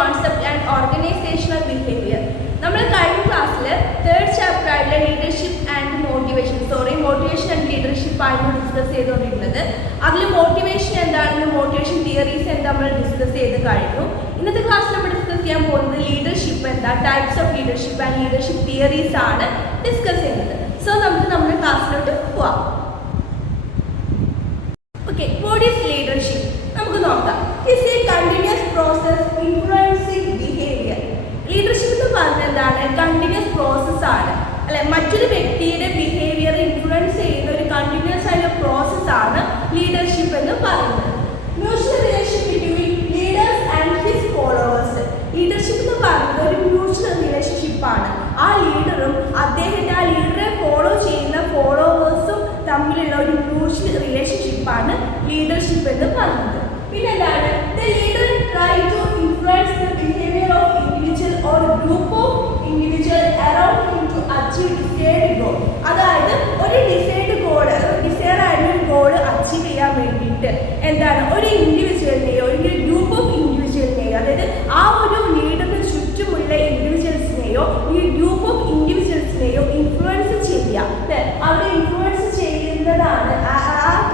concept and organizational behavior. നമ്മൾ കഴിഞ്ഞ ക്ലാസ്സിൽ തേർഡ് ചാപ്റ്റർ ആയിട്ടുള്ള leadership and motivation and leadership ആയിരുന്നു ഡിസ്കസ് ചെയ്തുകൊണ്ടിരുന്നത്. അതിൽ മോട്ടിവേഷൻ എന്താണെന്ന്, മോട്ടിവേഷൻ തിയറീസ് എന്താ നമ്മൾ ഡിസ്കസ് ചെയ്ത് കഴിഞ്ഞു. ഇന്നത്തെ ക്ലാസ്സിൽ നമ്മൾ ഡിസ്കസ് ചെയ്യാൻ പോകുന്നത് ലീഡർഷിപ്പ് എന്താ, types of leadership and leadership theories ആണ് ഡിസ്കസ് ചെയ്യുന്നത്. സോ നമുക്ക് നമ്മുടെ ക്ലാസ്സിലോട്ട് പോവാം. Okay, what is leadership? നമുക്ക് നോക്കാം. It's A continuous process influencing behaviour. Leadership എന്ന് പറഞ്ഞാൽ എന്താണ്? കണ്ടിന്യൂസ് പ്രോസസ് ആണ് അല്ലെ. മറ്റൊരു വ്യക്തിയുടെ ബിഹേവിയർ ഇൻഫ്ലുവൻസ് ചെയ്യുന്ന ഒരു കണ്ടിന്യൂസ് ആയിട്ടുള്ള പ്രോസസ് ആണ് ലീഡർഷിപ്പ് എന്ന് പറയുന്നത്. Mutual relationship between leaders and his followers. Leadership എന്ന് പറയുന്നത് ഒരു മ്യൂച്വൽ റിലേഷൻഷിപ്പ് ആണ്. ആ ലീഡറും ആ ലീഡറെ ഫോളോ ചെയ്യുന്ന ഫോളോവേഴ്സും തമ്മിലുള്ള ഒരു മ്യൂച്വൽ റിലേഷൻഷിപ്പ് ആണ് ലീഡർഷിപ്പ് എന്ന് പറയുന്നത്. പിന്നെ എന്താണ്? The leader try to influence the behaviour of individual or group of individual around him to achieve decide goal. അതായത് ഒരു ഡിസൈഡ് ആയിട്ടുള്ള ഒരു ഗോൾ അച്ചീവ് ചെയ്യാൻ വേണ്ടിയിട്ട് എന്താണ്, ഒരു ഇൻഡിവിജ്വലിനെയോ ഒരു ഗ്രൂപ്പ് ഓഫ് ഇൻഡിവിജ്വലിനെയോ, അതായത് ആ ഒരു ലീഡറിന് ചുറ്റുമുള്ള ഇൻഡിവിജ്വൽസിനെയോ ഈ ഗ്രൂപ്പ് ഓഫ് ഇൻഡിവിജ്വൽസിനെയോ ഇൻഫ്ലുവൻസ് ചെയ്യുക. അവിടെ ഇൻഫ്ലുവൻസ് ചെയ്യുന്നതാണ് ആ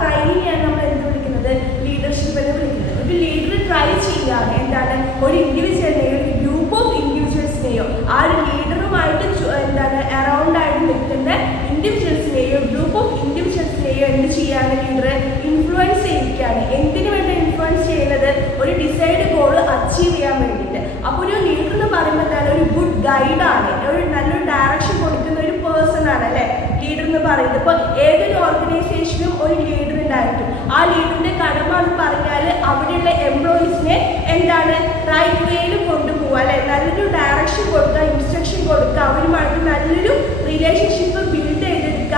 ട്രൈനിനെയാണ് നമ്മൾ എന്ത് വിളിക്കുന്നത്? ലീഡർഷിപ്പ് എന്ന് വിളിക്കുന്നത്. ഒരു ലീഡർ ട്രൈ ചെയ്യുകയാണ് എന്താണ്, ഒരു ഇൻഡിവിജ്വലിനെയോ ഒരു ഗ്രൂപ്പ് ഓഫ് ഇൻഡിവിജ്വൽസിനെയോ ആ ഒരു ലീഡറുമായിട്ട് എന്താണ് അറൗണ്ട് ആയിട്ട് നിൽക്കുന്ന ഇൻഡിവിജ്വൽസിനെയോ ഗ്രൂപ്പ് ഓഫ് ഇൻഡിവിജ്വൽസിനെയോ എന്ത് ചെയ്യാണ്? ലീഡർ ഇൻഫ്ലുവൻസ് ചെയ്യിക്കുകയാണ്. എന്തിനു വേണ്ടി ഇൻഫ്ലുവൻസ് ചെയ്യുന്നത്? ഒരു ഡിസൈഡ് ഗോൾ അച്ചീവ് ചെയ്യാൻ വേണ്ടിയിട്ട്. അപ്പോൾ ഒരു ലീഡർ എന്ന് പറയുമ്പോൾ എന്താണ്? ഒരു ഗുഡ് ഗൈഡാണ്, ഒരു നല്ലൊരു ഡയറക്ഷൻ കൊടുക്കുന്ന ഒരു പേഴ്സൺ ആണ് അല്ലേ ലീഡർ എന്ന് പറയുന്നത്. ഇപ്പോൾ ഏതൊരു ഓർഗനൈസേഷനും ഒരു ലീഡർ ഉണ്ടായിരിക്കും. ആ ലീഡറിന്റെ കടമ എന്ന് പറഞ്ഞാൽ അവിടെയുള്ള എംപ്ലോയീസിനെ എന്താണ് റൈറ്റ് വേയിൽ കൊണ്ടുപോകുക അല്ലെ, നല്ലൊരു ഡയറക്ഷൻ കൊടുക്കുക, ഇൻസ്ട്രക്ഷൻ കൊടുക്കുക, അവരുമായിട്ട് നല്ലൊരു റിലേഷൻഷിപ്പ് ബിൽഡ് ചെയ്തെടുക്കുക,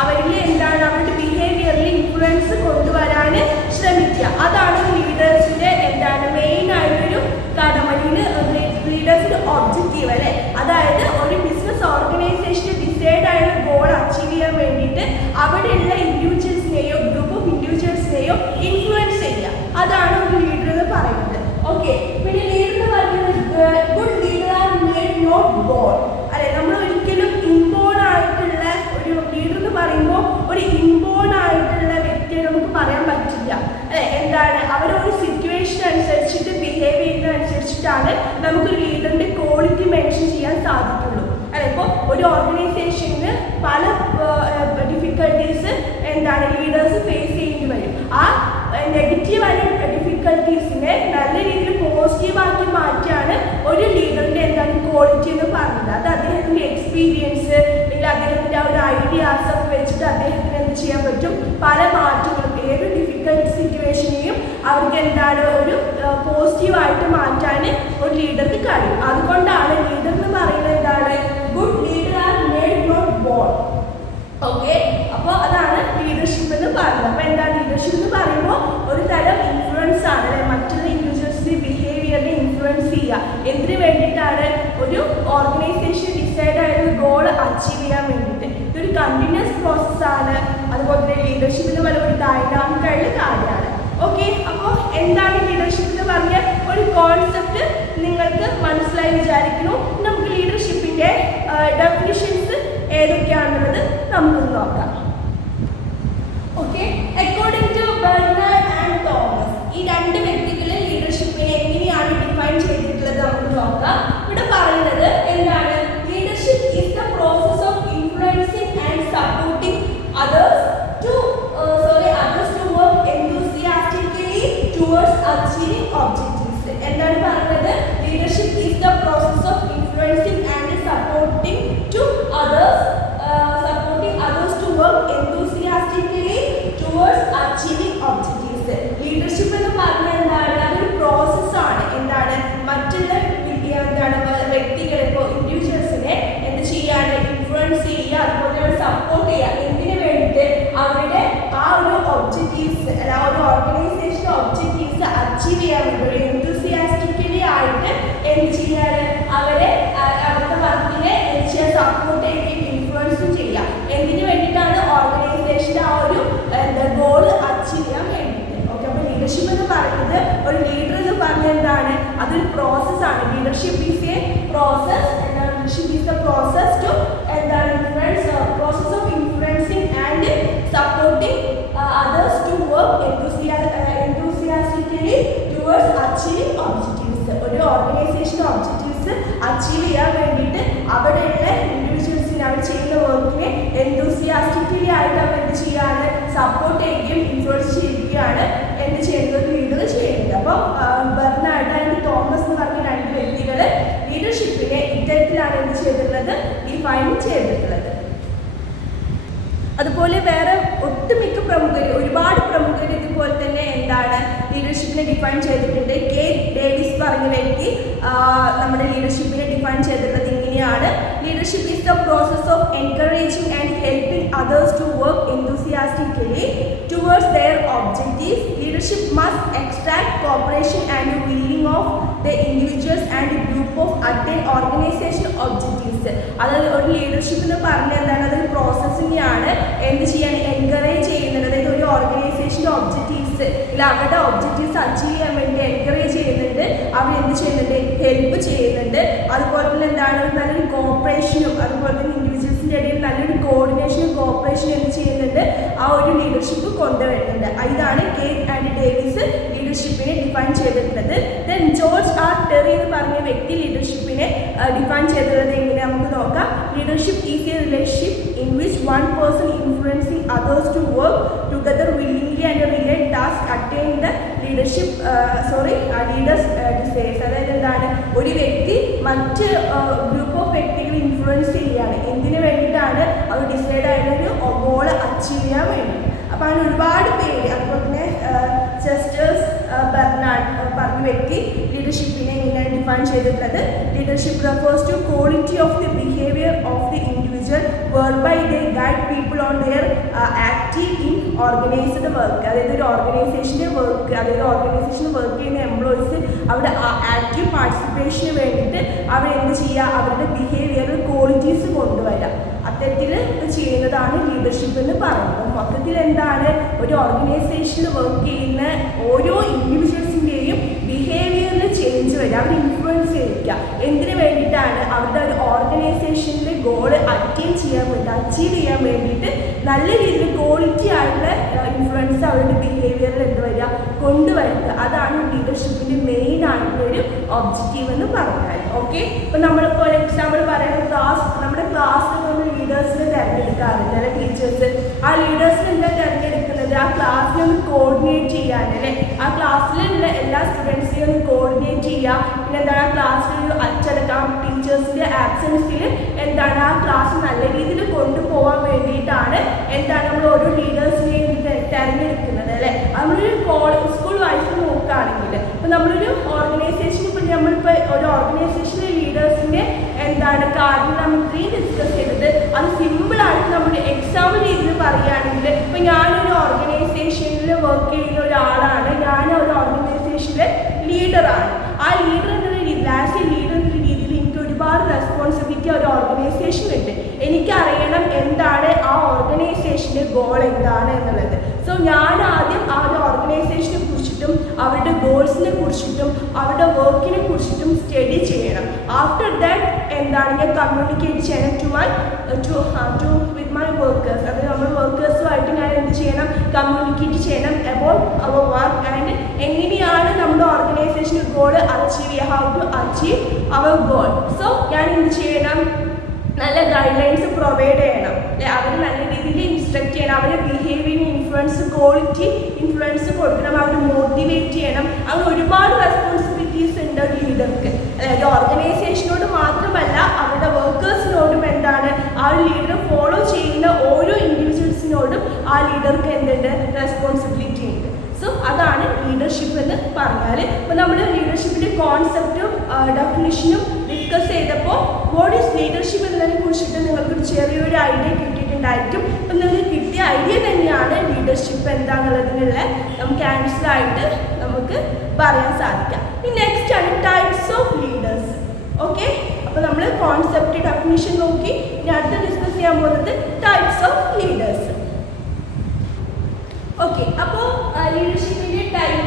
അവരിൽ എന്താണ് അവരുടെ ബിഹേവിയറിൽ ഇൻഫ്ലുവൻസ് കൊണ്ടുവരാൻ ശ്രമിക്കുക. അതാണ് ലീഡേഴ്സിന്റെ എന്താണ് മെയിൻ ആയിട്ടൊരു കടമ, ലീഡേഴ്സിന്റെ ഒബ്ജക്റ്റീവ് അല്ലെ. അതായത് ഒരു ബിസിനസ് ഓർഗനൈസേഷന് ഡിസൈഡ് ആയുള്ള ഗോൾ അച്ചീവ് ചെയ്യാൻ വേണ്ടിയിട്ട് അവിടെയുള്ള ഇൻഡിവിജ്വൽസിനെയോ ഗ്രൂപ്പ് ഓഫ് ഇൻഡിവിജ്വൽസിനെയോ ഇൻഫ്ലുവൻസ് ചെയ്യുക. അതാണ് ഒരു ലീഡർ എന്ന് പറയുന്നത്. ഓക്കെ, പിന്നെ ലീഡർ എന്ന് പറയുന്നത് good leader are made not born അല്ലെ. നമ്മൾ ഒരിക്കലും ഇൻബോൺ ആയിട്ടുള്ള ഒരു ലീഡർ എന്ന് പറയുമ്പോൾ ഒരു ഇൻബോൺ ആയിട്ടുള്ള വ്യക്തിയെ നമുക്ക് പറയാൻ പറ്റില്ല അല്ലെ. എന്താണ്, അവരൊരു സിറ്റുവേഷൻ അനുസരിച്ചിട്ട് ബിഹേവ് ചെയ്യുന്നതനുസരിച്ചിട്ടാണ് നമുക്ക് ലീഡറിന്റെ ക്വാളിറ്റി മെൻഷൻ ചെയ്യാൻ സാധിക്കുള്ളൂ അല്ലെ. ഇപ്പോൾ ഒരു ഓർഗനൈസേഷന് പല ഡിഫിക്കൽട്ടീസ് എന്താണ് ലീഡേഴ്സ് ഫേസ് ചെയ്യേണ്ടി വരും. ആ നെഗറ്റീവായ ഡിഫിക്കൽട്ടീസിനെ നല്ല രീതിയിൽ പോസിറ്റീവാക്കി മാറ്റിയാണ് ഒരു ലീഡറിന്റെ എന്താണ് ക്വാളിറ്റി എന്ന് പറയുന്നത്. അത് അദ്ദേഹത്തിന്റെ എക്സ്പീരിയൻസ് അല്ലെങ്കിൽ അദ്ദേഹത്തിന്റെ ആ ഒരു ഐഡിയാസ് ഒക്കെ വെച്ചിട്ട് അദ്ദേഹത്തിന് എന്ത് ചെയ്യാൻ പറ്റും? പല മാറ്റങ്ങളും ഏത് ഡിഫിക്കൽട്ട് സിറ്റുവേഷനെയും അവർക്ക് എന്താണ് ഒരു പോസിറ്റീവായിട്ട് മാറ്റാൻ ഒരു ലീഡർക്ക് കഴിയും. അതുകൊണ്ടാണ് ലീഡർ എന്ന് പറയുന്നത് എന്താണ്? Good leader are made not born. Okay, അപ്പോൾ അതാണ് ലീഡർഷിപ്പ് എന്ന് പറയുന്നത്. അപ്പോൾ എന്താണ് ലീഡർഷിപ്പ് എന്ന് പറയുമ്പോൾ ഒരു തരം ഇൻഫ്ലുവൻസ് ആണ് അല്ലെ, മറ്റുള്ള ഇൻഡിവിജ്വൽസിന്റെ ബിഹേവിയറിനെ ഇൻഫ്ലുവൻസ് ചെയ്യുക. എന്തിനു വേണ്ടിയിട്ടാണ്? ഒരു ഓർഗനൈസേഷൻ ഡിസൈഡ് ആയൊരു ഗോൾ അച്ചീവ് ചെയ്യാൻ വേണ്ടിയിട്ട്. ഇതൊരു കണ്ടിന്യൂസ് പ്രോസസ്സാണ്. അതുപോലെ തന്നെ ലീഡർഷിപ്പ് എന്ന് പറയുന്ന ഒരു ഡൈനാമിക് ആയിട്ടുള്ള കാര്യമാണ്. ഓക്കെ, അപ്പോൾ എന്താണ് ലീഡർഷിപ്പ് എന്ന് പറഞ്ഞ ഒരു കോൺസെപ്റ്റ് നിങ്ങൾക്ക് മനസ്സിലായി വിചാരിക്കുന്നു. നമുക്ക് ലീഡർഷിപ്പിന്റെ ഡെഫിനിഷൻസ് ഏതൊക്കെയാണെന്നുള്ളത് നമുക്ക് നോക്കാം. Okay, according to Bernard and Thomas, ഈ രണ്ട് വ്യക്തികളെ ലീഡർഷിപ്പിനെ എങ്ങനെയാണ് ഡിഫൈൻ ചെയ്തിട്ടുള്ളത് നമുക്ക് നോക്കാം. ഇവിടെ പറയുന്നത് എന്താണ്? Leadership is the process of influencing and supporting others to work enthusiastically towards achieving objectives. എന്താണ് പറയുന്നത്? Leadership is the process of influencing and supporting others to work enthusiastically towards achieving objectives. Leadership എന്ന് പറഞ്ഞാൽ എന്താണ്? അതൊരു പ്രോസസ്സാണ്. എന്താണ്, മറ്റുള്ള വ്യക്തികളെ ഇപ്പോൾ ഇൻഡിവിജ്വൽസിനെ എന്ത് ചെയ്യാണ്? ഇൻഫ്ലുവൻസ് ചെയ്യുക, അതുപോലെ സപ്പോർട്ട് ചെയ്യുക. എന്തിനു വേണ്ടിയിട്ട്? അവരുടെ ആ ഒരു ഒബ്ജക്റ്റീവ്സ് അല്ല ആ ഒരു ഓർഗനൈസേഷൻ ഒബ്ജക്റ്റീവ്സ് അച്ചീവ് ചെയ്യാൻ വേണ്ടി എന്തൂസിയാസ്റ്റിക്കലി ആയിട്ട് എന്ത് ചെയ്യാറ്? അവരുടെ വർക്കിനെ എന്ത് ചെയ്യാൻ? സപ്പോർട്ട് ചെയ്യുകയും ഇൻഫ്ലുവൻസും ചെയ്യുക. എന്തിനു വേണ്ടിയിട്ടാണ്? ഓർഗനൈസേഷൻ്റെ ആ ഒരു ഗോൾ അച്ചീവ് ചെയ്യാൻ വേണ്ടിയിട്ട്. ഓക്കെ, അപ്പോൾ ലീഡർഷിപ്പ് എന്ന് പറയുന്നത്, ഒരു ലീഡർ എന്ന് പറഞ്ഞാൽ എന്താണ്, അതൊരു പ്രോസസ്സാണ്. Leadership is a process. Leadership is a process to എന്താണ് process of influencing and supporting others to work enthusiastically towards achieving objectives. ഒരു ഓർഗനൈസേഷൻ ഒബ്ജക്റ്റീവ്സ് അച്ചീവ് ചെയ്യാൻ വേണ്ടിയിട്ട് അവിടെയുള്ള ഇൻഡിവിജ്വൽസിനെ അവർ ചെയ്യുന്ന വർക്കിനെ എന്തൂസിയാസ്റ്റിക്കലി ആയിട്ട് അവർ എന്ത് ചെയ്യാണ്, സപ്പോർട്ട് ചെയ്യുകയും ഇൻഫ്ലുവൻസ് ചെയ്യുകയാണ് എന്ത് ചെയ്യുന്നത്, ലീഡർ ചെയ്യുന്നത്. അപ്പോൾ ബെർണാഡ് ആൻഡ് തോമസ് എന്ന് പറഞ്ഞ രണ്ട് വ്യക്തികൾ ലീഡർഷിപ്പിനെ ഇത്തരത്തിലാണ് എന്ത് ചെയ്തിട്ടുള്ളത്, ഡിഫൈൻ ചെയ്തിട്ടുള്ളത്. അതുപോലെ വേറെ ഒട്ടുമിക്ക പ്രമുഖർ, ഒരുപാട് പ്രമുഖർ ഇതുപോലെ തന്നെ എന്താണ് ലീഡർഷിപ്പിനെ ഡിഫൈൻ ചെയ്തിട്ടുണ്ട്. കെ ഡേവിസ് പറഞ്ഞ വ്യക്തി നമ്മുടെ ലീഡർഷിപ്പിനെ ഡിഫൈൻ ചെയ്തിട്ടുള്ളത് ഇങ്ങനെയാണ്: leadership is the process of encouraging and helping others to work enthusiastically towards their objectives. Leadership must extract cooperation and willing of the individuals and group of attain organization objectives. അതായത് ഒരു leadership എന്ന് പറഞ്ഞാൽ എന്താണ്, അതൊരു പ്രോസസ്സിനെയാണ് എന്ത് ചെയ്യാൻ encourage ചെയ്യുന്നത്. അതായത് ഒരു ഓർഗനൈസേഷൻ്റെ ഒബ്ജക്റ്റീവ്സ് ഇല്ല അവരുടെ ഒബ്ജക്റ്റീവ്സ് അച്ചീവ് ചെയ്യാൻ വേണ്ടി എൻകറേജ് ചെയ്യുന്നുണ്ട്, അവർ എന്ത് ചെയ്യുന്നുണ്ട്, ഹെൽപ്പ് ചെയ്യുന്നുണ്ട്. അതുപോലെ തന്നെ എന്താണ്, നല്ലൊരു കോപ്പറേഷനും അതുപോലെ തന്നെ ഇൻഡിവിജ്വൽസിൻ്റെ ഇടയിൽ നല്ലൊരു കോർഡിനേഷനും കോപ്പറേഷനും എന്ത് ചെയ്യുന്നുണ്ട്, ആ ഒരു ലീഡർഷിപ്പ് കൊണ്ടുവരുന്നുണ്ട്. ഇതാണ് കെ ആൻഡ് ഡേവിസ് ലീഡർഷിപ്പിനെ ഡിഫൈൻ ചെയ്തിട്ടുള്ളത്. ദെൻ ജോർജ് ആർ ടെറി എന്ന് പറഞ്ഞ വ്യക്തി ലീഡർഷിപ്പിനെ ഡിഫൈൻ ചെയ്തിട്ടുള്ളത് എങ്ങനെ നമുക്ക് നോക്കാം. Leadership is a relationship in which one person influencing others to work together willingly and relate task attain the leadership leaders decides. അതായത് എന്താണ്, ഒരു വ്യക്തി മറ്റ് ഗ്രൂപ്പ് ഓഫ് വ്യക്തികൾ ഇൻഫ്ലുവൻസ് ചെയ്യുകയാണ്. എന്തിനു വേണ്ടിയിട്ടാണ്, അത് ഡിസൈഡ് ആയിട്ടൊരു ഗോൾ അച്ചീവ് ചെയ്യാൻ വേണ്ടി. അപ്പോൾ അങ്ങനെ ഒരുപാട് പേര്, അതുപോലെ തന്നെ ചെസ്റ്റേഴ്സ് ബെർണാഡ് പറഞ്ഞ വ്യക്തി ലീഡർഷിപ്പിനെ ഇങ്ങനെ ഡിഫൈൻ ചെയ്തിട്ടുള്ളത്. Leadership refers to quality of the behaviour of the individual whereby they guide people on their active in organized work. അതായത് ഒരു ഓർഗനൈസേഷൻ്റെ വർക്ക്, അതായത് ഓർഗനൈസേഷനിൽ വർക്ക് ചെയ്യുന്ന എംപ്ലോയീസ് അവിടെ ആക്റ്റീവ് പാർട്ടിസിപ്പേഷന് വേണ്ടിയിട്ട് അവർ എന്ത് ചെയ്യുക, അവരുടെ ബിഹേവിയറൽ ക്വാളിറ്റീസ് കൊണ്ടുവരാം. അത്തരത്തിൽ ചെയ്യുന്നതാണ് ലീഡർഷിപ്പ് എന്ന് പറയുന്നത്. മൊത്തത്തിൽ എന്താണ്, ഒരു ഓർഗനൈസേഷനിൽ വർക്ക് ചെയ്യുന്ന ഓരോ ഇൻഡിവിജ്വൽസിൻ്റെയും ബിഹേവിയറിൽ ചേഞ്ച് വരിക, അവർ ഇൻഫ്ലുവൻസ് ചെയ്യിക്കുക. എന്തിനു വേണ്ടിയിട്ടാണ്, അവരുടെ ഒരു ഓർഗനൈസേഷനിലെ ഗോൾ അച്ചീവ് ചെയ്യാൻ വേണ്ടിയിട്ട് നല്ല രീതിയിൽ ക്വാളിറ്റി ആയിട്ടുള്ള ഇൻഫ്ലുവൻസ് അവരുടെ ബിഹേവിയറിൽ എന്ത് വരിക, കൊണ്ടുവരിക. അതാണ് ലീഡർഷിപ്പിൻ്റെ മെയിൻ ആയിട്ടുള്ളൊരു ഒബ്ജക്റ്റീവ് എന്ന് പറഞ്ഞാൽ. ഓക്കെ, ഇപ്പം നമ്മളിപ്പോൾ ഒരു എക്സാമ്പിൾ പറയുന്ന നമ്മുടെ ക്ലാസ്സിൽ നമ്മൾ ലീഡേഴ്സിനെ തിരഞ്ഞെടുക്കാറുണ്ട് അല്ലെ, ടീച്ചേഴ്സ്. ആ ലീഡേഴ്സിനെ എന്താ തിരഞ്ഞെടുക്കുന്നത്, ആ ക്ലാസ്സിലൊന്ന് കോർഡിനേറ്റ് ചെയ്യാൻ അല്ലേ, ആ ക്ലാസ്സിലുള്ള എല്ലാ സ്റ്റുഡൻസിനെയും ഒന്ന് കോർഡിനേറ്റ് ചെയ്യുക. പിന്നെ എന്താണ്, ആ ക്ലാസ്സിലൊരു അച്ചടക്കം, ടീച്ചേഴ്സിൻ്റെ ആബ്സെൻസിൽ എന്താണ് ആ ക്ലാസ് നല്ല രീതിയിൽ കൊണ്ടുപോകാൻ വേണ്ടിയിട്ടാണ് എന്താണ് നമ്മൾ ഓരോ ലീഡേഴ്സിനെയും തിരഞ്ഞെടുക്കുന്നത് അല്ലേ. നമ്മളൊരു സ്കൂൾ വൈസ് നോക്കുകയാണെങ്കിൽ ഇപ്പം നമ്മളൊരു ഓർഗനൈസേഷൻ, ഇപ്പം നമ്മളിപ്പോൾ ഒരു ഓർഗനൈസേഷനിലെ ലീഡേഴ്സിൻ്റെ എന്താണ് കാര്യം നമ്മൾ ഇത്രയും ഡിസ്കസ് ചെയ്തത്, അത് സിമ്പിളായിട്ട് നമ്മൾ എക്സാം രീതിയിൽ പറയുകയാണെങ്കിൽ, ഇപ്പം ഞാനൊരു ഓർഗനൈസേഷനിൽ വർക്ക് ചെയ്യുന്ന ഒരാളാണ്, ഞാൻ ഒരു ഓർഗനൈസേഷനിലെ ലീഡറാണ്. ആ ലീഡർ എന്നുള്ള ആസ് എ ലീഡർ എന്നുള്ള രീതിയിൽ എനിക്ക് ഒരുപാട് റെസ്പോൺസിബിലിറ്റി ഒരു ഓർഗനൈസേഷനുണ്ട്. എനിക്കറിയണം എന്താണ് ആ ഓർഗനൈസേഷൻ്റെ ഗോൾ എന്താണ് എന്നുള്ളത്. സോ ഞാൻ ആദ്യം ആ ഒരു ഓർഗനൈസേഷനെ കുറിച്ചിട്ടും അവരുടെ ഗോൾസിനെ കുറിച്ചിട്ടും അവരുടെ വർക്കിനെ കുറിച്ചിട്ടും സ്റ്റഡി ചെയ്യണം. ആഫ്റ്റർ ദാറ്റ് എന്താണ് ഞാൻ കമ്മ്യൂണിക്കേറ്റ് ചെയ്യണം വിത്ത് മൈ വർക്കേഴ്സ്. അതായത് നമ്മൾ വർക്കേഴ്സുമായിട്ട് ഞാൻ എന്ത് ചെയ്യണം, കമ്മ്യൂണിക്കേറ്റ് ചെയ്യണം അബൌട്ട് അവർ വർക്ക് ആൻഡ് എങ്ങനെയാണ് നമ്മുടെ ഓർഗനൈസേഷൻ്റെ ഗോൾ അച്ചീവ് ചെയ്യുക, how to achieve our goal. So ഞാൻ എന്ത് ചെയ്യണം, നല്ല ഗൈഡ് ലൈൻസ് പ്രൊവൈഡ് ചെയ്യണം അല്ലെ, അവർ നല്ല രീതിയിൽ ഇൻസ്ട്രക്ട് ചെയ്യണം, അവരുടെ ബിഹേവിയറിന് ഇൻഫ്ലുവൻസ്, ക്വാളിറ്റി ഇൻഫ്ലുവൻസ് കൊടുക്കണം, അവർ മോട്ടിവേറ്റ് ചെയ്യണം. അങ്ങനെ ഒരുപാട് റെസ്പോൺസിബിലിറ്റീസ് ഉണ്ട് ഒരു ലീഡർക്ക്. അതായത് ഓർഗനൈസേഷനോട് മാത്രമല്ല അവരുടെ വർക്കേഴ്സിനോടും എന്താണ് ആ ഒരു ലീഡർ ഫോളോ ചെയ്യുന്ന ഓരോ ഇൻഡിവിജ്വൽസിനോടും ആ ലീഡർക്ക് എന്തുണ്ട്, റെസ്പോൺസിബിലിറ്റി ഉണ്ട്. സോ അതാണ് ലീഡർഷിപ്പ് എന്ന് പറഞ്ഞാൽ. ഇപ്പോൾ നമ്മൾ ലീഡർഷിപ്പിൻ്റെ കോൺസെപ്റ്റും ഡെഫിനിഷനും ഡിസ്കസ് ചെയ്തപ്പോൾ വാട്ട് ഈസ് ലീഡർഷിപ്പ് എന്നതിനെ കുറിച്ചിട്ട് നിങ്ങൾക്കൊരു ചെറിയൊരു ഐഡിയ കിട്ടിയിട്ടുണ്ടായിരിക്കും. അപ്പം നിങ്ങൾക്ക് കിട്ടിയ ഐഡിയ തന്നെയാണ് ലീഡർഷിപ്പ് എന്താണെന്നുള്ളതിനുള്ള നമുക്ക് ആൻസറായിട്ട് നമുക്ക് പറയാൻ സാധിക്കാം. ഇനി നെക്സ്റ്റ് ആണ് ടൈപ്സ് ഓഫ് ലീഡേഴ്സ്. ഓക്കെ, അപ്പോൾ നമ്മൾ കോൺസെപ്റ്റ് ഡെഫിനിഷൻ നോക്കി. ഇനി അടുത്ത് ഡിസ്കസ് ചെയ്യാൻ പോകുന്നത് ടൈപ്സ് ഓഫ് ലീഡേഴ്സ്. ഓക്കെ, അപ്പോൾ ലീഡർഷിപ്പിൻ്റെ ടൈപ്പ്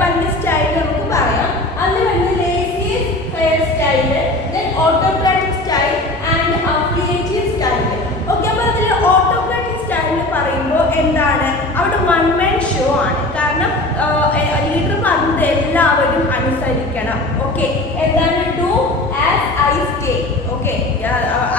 എല്ലാവരും അനുസരിക്കണം. ഓക്കെ, എന്താണ് do as I stay. Okay,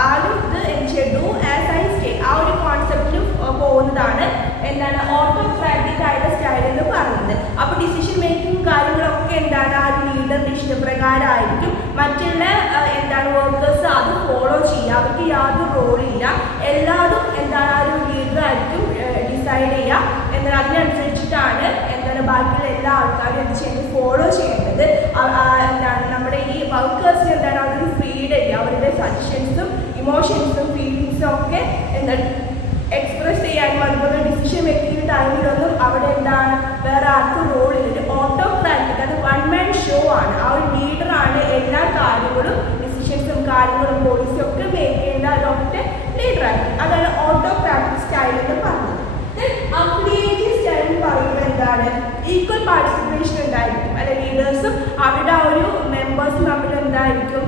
ആ ഒരു ഇത് ഡു ആസ് ഐ സ്റ്റേ ആ ഒരു കോൺസെപ്റ്റിൽ പോകുന്നതാണ് എന്താണ് ഓട്ടോക്രാറ്റിക് ആയിട്ട് സ്റ്റൈൽ എന്ന് പറയുന്നത്. അപ്പോൾ ഡിസിഷൻ മേക്കിംഗ് കാര്യങ്ങളൊക്കെ എന്താണ് ആ ഒരു ലീഡറിന്റെ ഇഷ്ടപ്രകാരമായിരിക്കും. മറ്റുള്ള എന്താണ് വർക്കേഴ്സ് അത് ഫോളോ ചെയ്യുക, അവർക്ക് യാതൊരു റോളില്ല. എല്ലാതും എന്താണ് ആ ഒരു ലീഡറായിരിക്കും ഡിസൈഡ് ചെയ്യുക. എന്നാൽ അതിനനുസരിച്ചിട്ടാണ് എന്താണ് ബാക്കിയുള്ള എല്ലാ ആൾക്കാരും എന്ത് ചെയ്യുന്നത് ഫോളോ ചെയ്യേണ്ടത്. എന്താണ് നമ്മുടെ ഈ വർക്കേഴ്സിന് എന്താണ് അവരൊരു ഫ്രീഡം ഇല്ല. അവരുടെ സജഷൻസും ഇമോഷൻസും ഫീലിങ്സും ഒക്കെ എന്താണ് എക്സ്പ്രസ് ചെയ്യാനും അതുപോലെ ഡിസിഷൻ മേക്കിംഗ് ടൈമിലൊന്നും അവിടെ എന്താണ് വേറെ ആർക്കും റോളില്ല. ഓട്ടോക്രാറ്റിക്, അത് വൺ മാൻ ഷോ ആണ്. ആ ഒരു ലീഡറാണ് എല്ലാ കാര്യങ്ങളും ഡിസിഷൻസും കാര്യങ്ങളും പോളിസിയും ഒക്കെ മേക്ക് ചെയ്യേണ്ട ഒരൊറ്റ ലീഡറായിരിക്കും. അതാണ് ഓട്ടോക്രാറ്റിക് സ്റ്റൈൽ എന്ന് പറഞ്ഞത്. അഫിലിയേറ്റീവ് സ്റ്റൈൽ എന്ന് പറയുമ്പോൾ എന്താണ് ഈക്വൽ പാർട്ടിസിപ്പേഷൻ ഉണ്ടായിരിക്കും. അല്ലെ ലീഡേഴ്സും അവരുടെ ആ ഒരു മെമ്പേഴ്സും തമ്മിൽ എന്തായിരിക്കും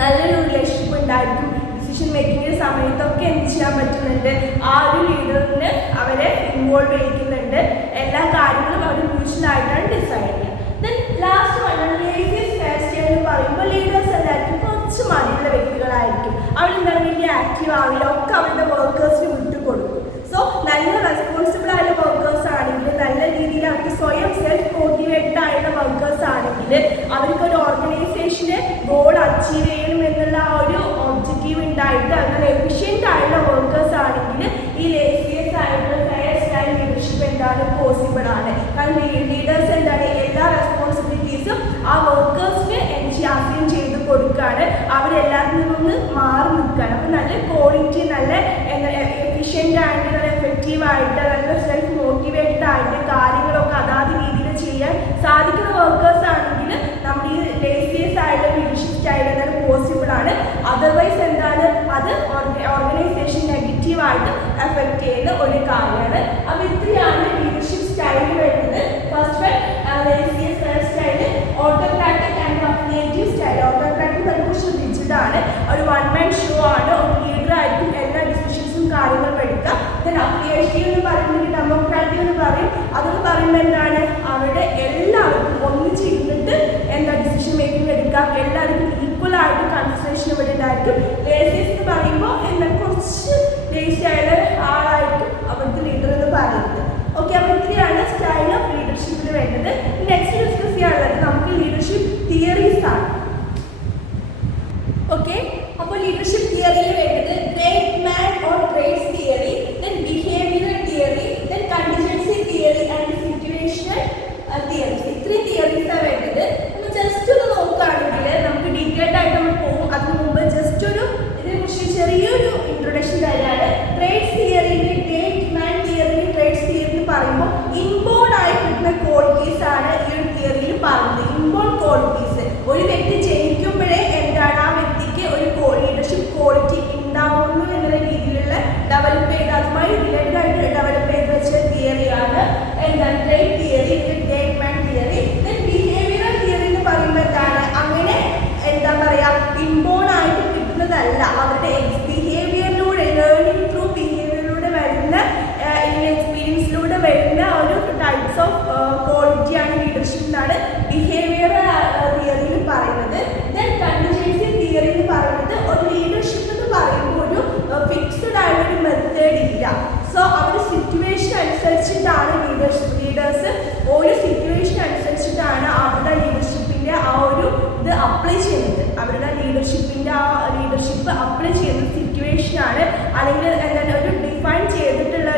നല്ലൊരു റിലേഷൻഷിപ്പ് ഉണ്ടായിരിക്കും. ഡിസിഷൻ മേക്കിങ്ങിൻ്റെ സമയത്തൊക്കെ എന്ത് ചെയ്യാൻ പറ്റുന്നുണ്ട്, ആ ഒരു ലീഡറിന് അവരെ ഇൻവോൾവ് ചെയ്യിക്കുന്നുണ്ട്. എല്ലാ കാര്യങ്ങളും അവർ മ്യൂച്വലായിട്ടാണ് ഡിസൈഡ് ചെയ്യുക. ദെൻ ലാസ്റ്റ് വൺ സ്റ്റൈൽ എന്ന് പറയുമ്പോൾ ലീഡേഴ്സ് എല്ലാവർക്കും കുറച്ച് മടിയുള്ള വ്യക്തികളായിരിക്കും. അവരെന്താണ് വലിയ ആക്റ്റീവ് ആവില്ല, ഒക്കെ അവരുടെ വർക്കേഴ്സിന് വിട്ടുകൊടുക്കും. സോ നല്ല റെസ്പോൺസിബിൾ ആയിട്ടുള്ള വർക്കേഴ്സ് ആണെങ്കിൽ, നല്ല രീതിയിൽ അവർക്ക് സ്വയം സെൽഫ് മോട്ടിവേറ്റഡ് ആയിട്ടുള്ള വർക്കേഴ്സ് ആണെങ്കിൽ, അവർക്കൊരു ഓർഗനൈസേഷന് ഗോൾ അച്ചീവ് ചെയ്യണം എന്നുള്ള ആ ഒരു ഒബ്ജക്റ്റീവ് ഉണ്ടായിട്ട് അങ്ങനെ എഫിഷ്യൻ്റ് ആയിട്ടുള്ള വർക്കേഴ്സ് ആണെങ്കിൽ ഈ ലേസിയസ് ആയിട്ടുള്ള ഫെയർ സ്റ്റൈൽ ലീഡർഷിപ്പ് എന്താണ് പോസിബിൾ ആണ്. കാരണം ലീഡേഴ്സ് എന്താണ് എല്ലാ റെസ്പോൺസിബിലിറ്റീസും ആ വർക്കേഴ്സിന് അസൈൻ ചെയ്ത് കൊടുക്കുകയാണ്. അവരെല്ലാത്തിൽ നിന്ന് മാറി നിൽക്കുകയാണ്. അപ്പോൾ നല്ല ക്വാളിറ്റി, നല്ല എഫിഷ്യൻ്റ് ആയിട്ട്, നല്ല എഫക്റ്റീവായിട്ട്, നല്ല സെൽഫ് മോട്ടിവേറ്റഡ് ആയിട്ട് കാര്യങ്ങളൊക്കെ അതാത് രീതിയിൽ ചെയ്യാൻ സാധിക്കുന്ന വർക്കേഴ്സ് ആണെങ്കിൽ നമ്മുടെ ഈ ലേസിയസ് ആയിട്ടുള്ള ലീഡർഷിപ്പ് സ്റ്റൈൽ എന്താണ് പോസിബിൾ ആണ്. അതർവൈസ് എന്താണ് അത് ഓർഗനൈസേഷൻ നെഗറ്റീവായിട്ട് എഫക്റ്റ് ചെയ്യുന്ന ഒരു കാര്യമാണ്. അപ്പോൾ ഇത്രയാണ് ലീഡർഷിപ്പ് സ്റ്റൈൽ വരുന്നത്. First laissez style, autocratic and affiliative style. Autocratic നമുക്ക് ശ്രദ്ധിച്ചിട്ടാണ് ഒരു വൺ മാൻ ഷോ ആണ്. ഒരു ലീഡർ ആയിരിക്കും എല്ലാ ഡിസിഷൻസും കാര്യങ്ങളും എടുക്കുക. ദെൻ അഫിലിയേറ്റീവ് എന്ന് പറയുന്നത് ഡെമോക്രാറ്റിക് എന്ന് പറയും. അതെന്ന് പറയുമ്പോൾ എന്താണ് അവിടെ എല്ലാവർക്കും ഒന്നിച്ചിരുന്നിട്ട് എന്താ ഡിസിഷൻ മേക്കിംഗ് എടുക്കാം. എല്ലാവർക്കും ഈക്വൽ ആയിട്ട് കൺസിഡറേഷൻ ഇവിടെ ഉണ്ടായിരിക്കും. ലേസിയസ് എന്ന് പറയുമ്പോൾ എന്താ കുറച്ച് ലേസി ആയിട്ട് ആളായിരിക്കും അവർക്ക് ലീഡർ എന്ന് പറയുന്നത്. ഓക്കെ, അപ്പോൾ ഇത്രയാണ് സ്റ്റൈൽ ഓഫ് ലീഡർഷിപ്പിൽ വേണ്ടത്. നെക്സ്റ്റ് ഡിസ്കസ് ചെയ്യാനുള്ളത് നമുക്ക് ലീഡർഷിപ്പ് തിയറീസ് ആണ്. ഓക്കെ, അപ്പോൾ ലീഡർഷിപ്പ് തിയറിയിൽ വേണ്ടത് great man or traits theory, then behavioural theory, then contingency theory and situational theories. ഇത്രയും തിയറീസാണ് വേണ്ടത്. നമ്മൾ ജസ്റ്റ് ഒന്ന് നോക്കുകയാണെങ്കിൽ നമുക്ക് ഡീറ്റെയിൽഡ് ആയിട്ട് നമ്മൾ പോകും. അതിന് മുമ്പ് ജസ്റ്റ് ഒരു ഇതിനെക്കുറിച്ച് ചെറിയൊരു ഇൻട്രൊഡക്ഷൻ തരാണ്. ട്രേറ്റ്സ് തിയറിയിൽ ഗ്രേറ്റ് മാൻ തിയറിയിൽ ട്രേറ്റ്സ് തിയറി എന്ന് പറയുമ്പോൾ ഇൻബോൺ ആയി കിട്ടുന്ന ക്വാളിറ്റീസ് ആണ് ഈ ഒരു തിയറിയിൽ പറയുന്നത്. ഇൻബോൺ ക്വാളിറ്റീസ്, ഒരു വ്യക്തി ജനിക്കുമ്പോഴേ എന്താണ് ആ വ്യക്തിക്ക് ഒരു ലീഡർഷിപ്പ് ക്വാളിറ്റി ഉണ്ടാവുന്നു എന്നുള്ള രീതിയിലുള്ള ഡെവലപ്പ് ചെയ്ത് അതുമായി റിലേറ്റഡ് ആയിട്ട് ഡെവലപ്പ് ചെയ്ത് വെച്ച തിയറിയാണ് എന്താണ് trait theory, great man theory. Then behavioural theory എന്ന് പറയുമ്പോൾ എന്താണ് അങ്ങനെ എന്താ പറയുക ഇൻബോൺ ആയിട്ട് കിട്ടുന്നതല്ല, അവരുടെ ബിഹേവിയറിലൂടെ ലേണിംഗ് ത്രൂ ബിഹേവിയറിലൂടെ വരുന്ന എക്സ്പീരിയൻസിലൂടെ വരുന്ന ഒരു ടൈപ്സ് ഓഫ് ക്വാളിറ്റിയാണ് ലീഡർഷിപ്പ് എന്നാണ് ബിഹേവിയറൽ തിയറിയിൽ പറയുന്നത്. ദെൻ കണ്ടിജൻസി തിയറി എന്ന് പറയുന്നത് ഒരു ലീഡർഷിപ്പ് എന്ന് പറയുമ്പോൾ ഒരു ഫിക്സ്ഡ് ആയിട്ടൊരു മെത്തേഡ് ഇല്ല. സോ അവർ സിറ്റുവേഷൻ അനുസരിച്ചിട്ടാണ് ലീഡേഴ്സ് ഓരോ സിറ്റുവേഷൻ അനുസരിച്ചിട്ടാണ് അവരുടെ ലീഡർഷിപ്പിൻ്റെ ആ ഒരു ഇത് അപ്ലൈ ചെയ്യുന്നത്. അവരുടെ ലീഡർഷിപ്പിൻ്റെ ആ ലീഡർഷിപ്പ് അപ്ലൈ ചെയ്യുന്ന സിറ്റുവേഷനാണ്. അല്ലെങ്കിൽ എന്താണ് ഒരു ഡിഫൈൻ ചെയ്തിട്ടുള്ള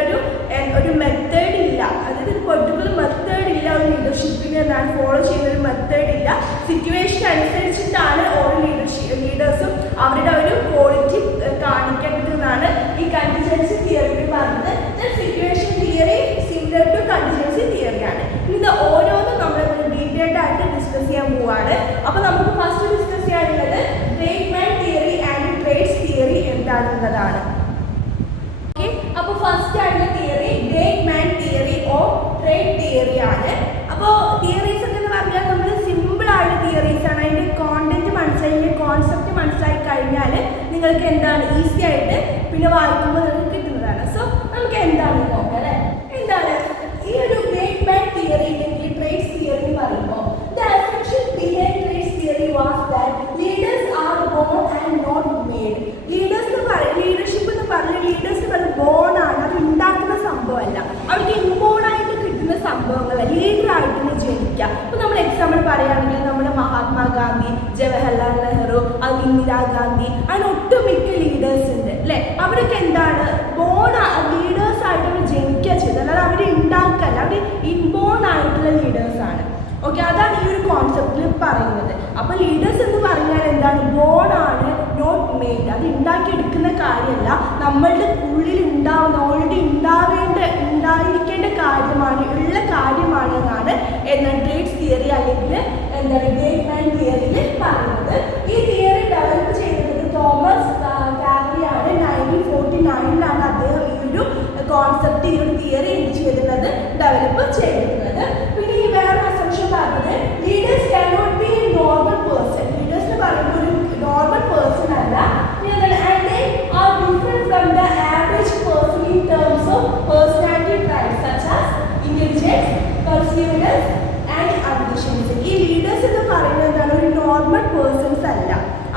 ഒരു മെത്തേഡ് ഇല്ല. അതായത് ഒരു പെർട്ടിക്കുലർ മെത്തേഡ് ഇല്ല ഒരു ലീഡർഷിപ്പിന് എന്താണ് ഫോളോ ചെയ്യുന്ന ഒരു മെത്തേഡ് ഇല്ല. സിറ്റുവേഷൻ അനുസരിച്ചിട്ടാണ് ഓരോ ലീഡേഴ്സും അവരുടെ ഒരു ക്വാളിറ്റി കാണിക്കേണ്ടതെന്നാണ് ഈ കണ്ടിജൻസി തിയറി പറഞ്ഞത്. Situation theory similar to contingency തിയറിയാണ്. ഇത് ഓരോന്നും നമ്മൾ ഡീറ്റെയിൽഡ് ആയിട്ട് ഡിസ്കസ് ചെയ്യാൻ പോവാണ്. അപ്പോൾ നമുക്ക് ഫസ്റ്റ് ഡിസ്കസ് ചെയ്യാനുള്ളത് great man theory and traits theory എന്താണെന്നുള്ളതാണ്. ഓക്കെ, അപ്പോൾ ഫസ്റ്റ് ആയിട്ടുള്ള theory great man theory or trait theory ആണ്. അപ്പോൾ തിയറീസ് എന്ന് പറഞ്ഞാൽ നമ്മൾ സിമ്പിൾ ആയിട്ട് തിയറീസ് ആണ്. അതിൻ്റെ കോണ്ടന്റ് മനസ്സിലായി, അതിൻ്റെ കോൺസെപ്റ്റ് മനസ്സിലാക്കി കഴിഞ്ഞാൽ നിങ്ങൾക്ക് എന്താണ് ഈസി ആയിട്ട് പിന്നെ വായിക്കുമ്പോൾ നിങ്ങൾക്ക് കിട്ടുന്നതാണ്. സോ നമുക്ക് എന്താണെന്ന് നോക്കാം അല്ലേ. എന്താണ് ഈ ഒരു ഗ്രേറ്റ് മാൻ തിയറി അല്ലെങ്കിൽ ട്രേറ്റ്സ് തിയറി എന്ന് പറയുമ്പോൾ ഇത് ആയിട്ടാണ് ജനിക്കുക. അപ്പോൾ നമ്മൾ എക്സാമ്പിൾ പറയുകയാണെങ്കിൽ നമ്മുടെ മഹാത്മാഗാന്ധി, ജവഹർലാൽ നെഹ്റു, ഇന്ദിരാഗാന്ധി, അങ്ങനെ ഒട്ടുമിക്ക ലീഡേഴ്സ് ഉണ്ട് അല്ലേ. അവരൊക്കെ എന്താണ് ലീഡേഴ്സ് ആയിട്ട് അവർ ജനിക്കുക ചെയ്തത്, അല്ലാതെ അവർ ഉണ്ടാക്കല്ല, അവർ ഇൻബോൺ ആയിട്ടുള്ള ലീഡേഴ്സാണ്. ഓക്കെ, അതാണ് ഈ ഒരു കോൺസെപ്റ്റിൽ പറയുന്നത്. അപ്പോൾ ലീഡേഴ്സ് എന്ന് പറഞ്ഞാൽ എന്താണ്? ബോൺ ആണ്, നോട്ട് മെയ്ഡ്. അത് ഉണ്ടാക്കിയെടുക്കുന്ന കാര്യമല്ല, നമ്മളുടെ ഉള്ളിൽ ഓൾറെഡി ഉണ്ടായിരിക്കേണ്ട കാര്യമാണ്, ഉള്ള കാര്യമാണ് എന്നാണ് ട്രേഡ്സ് തിയറി അല്ലെങ്കിൽ എന്താണ് ഗേറ്റ്മാൻ തിയറിയിൽ പറയുന്നത്. ഈ തിയറി ഡെവലപ്പ് ചെയ്തത് തോമസ് കാർലിയാണ്. 1949 അദ്ദേഹം ഈ ഒരു കോൺസെപ്റ്റ്, ഈ ഒരു തിയറി എന്ത് ചെയ്തിട്ടുള്ളത്, ഡെവലപ്പ് ചെയ്തിട്ടുള്ളത്. പിന്നെ ഈ വേറെ അസംഷൻ പറഞ്ഞത് leaders cannot B A normal person. Leaders എന്ന് പറയുമ്പോൾ ഒരു നോർമൽ പേഴ്സൺ അല്ല, and they are different from the average person in terms of personality traits such as intelligence, perseverance and ambitions. ഈ ലീഡേഴ്സ് എന്ന് പറയുന്നത് എന്താണ്? ഒരു നോർമൽ പേഴ്സൺസ് അല്ല,